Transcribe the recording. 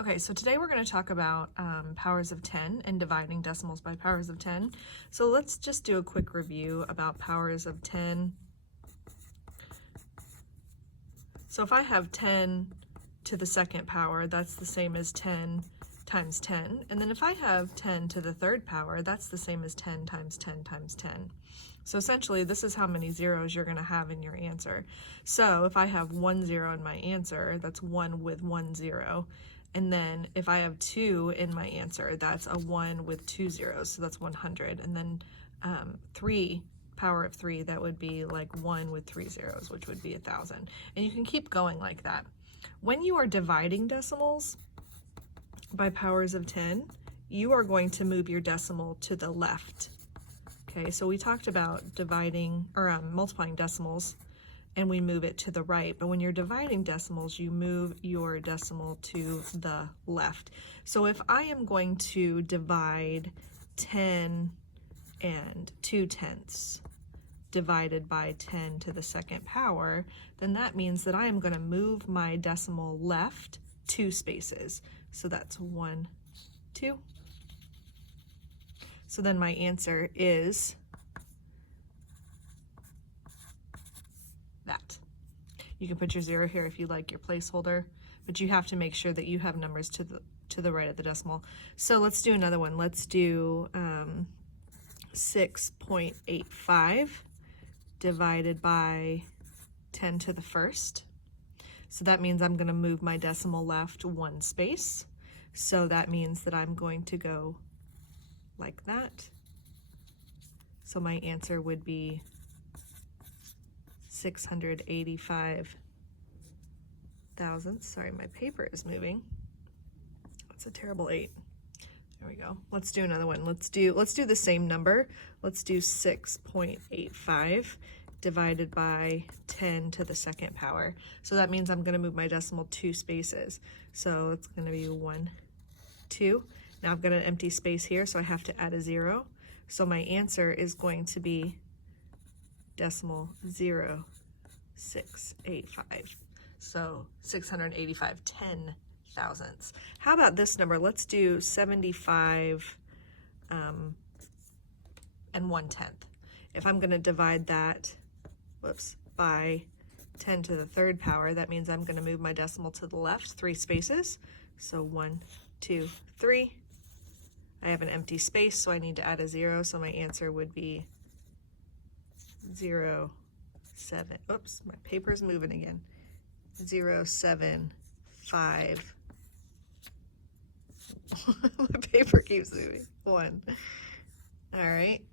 Okay, so today we're going to talk about powers of 10 and dividing decimals by powers of 10. So let's just do a quick review about powers of 10. So if I have 10 to the second power, that's the same as 10 times 10. And then if I have 10 to the third power, that's the same as 10 times 10 times 10. So essentially, this is how many zeros you're going to have in your answer. So if I have 1 0 in my answer, that's 1 with 1 0. And then if I have 2 in my answer, that's a 1 with 2 zeros, so that's 100. And then 3, power of 3, that would be like 1 with 3 zeros, which would be 1,000. And you can keep going like that. When you are dividing decimals by powers of 10, you are going to move your decimal to the left. Okay, so we talked about dividing or multiplying decimals, and we move it to the right. But when you're dividing decimals, you move your decimal to the left. So if I am going to divide 10 and 2/10 divided by 10 to the second power, then that means that I am going to move my decimal left 2 spaces. So that's 1, 2. So then my answer is that. You can put your 0 here if you like, your placeholder, but you have to make sure that you have numbers to the right of the decimal. So let's do another one. Let's do 6.85 divided by 10 to the first. So that means I'm going to move my decimal left 1 space. So that means that I'm going to go like that. So my answer would be 685 thousandths. Sorry, my paper is moving. That's a terrible 8. There we go. Let's do another one. Let's do the same number. Let's do 6.85 divided by 10 to the second power. So that means I'm going to move my decimal 2 spaces. So it's going to be 1, 2. Now I've got an empty space here, so I have to add a 0. So my answer is going to be decimal 0.685. So 685 10,000ths. How about this number? Let's do 75 and 1/10. If I'm going to divide that, by 10 to the third power, that means I'm going to move my decimal to the left 3 spaces. So 1, 2, 3. I have an empty space, so I need to add a 0. So my answer would be 0.7. Oops, my paper's moving again. 0.75. My paper keeps moving. 1. All right.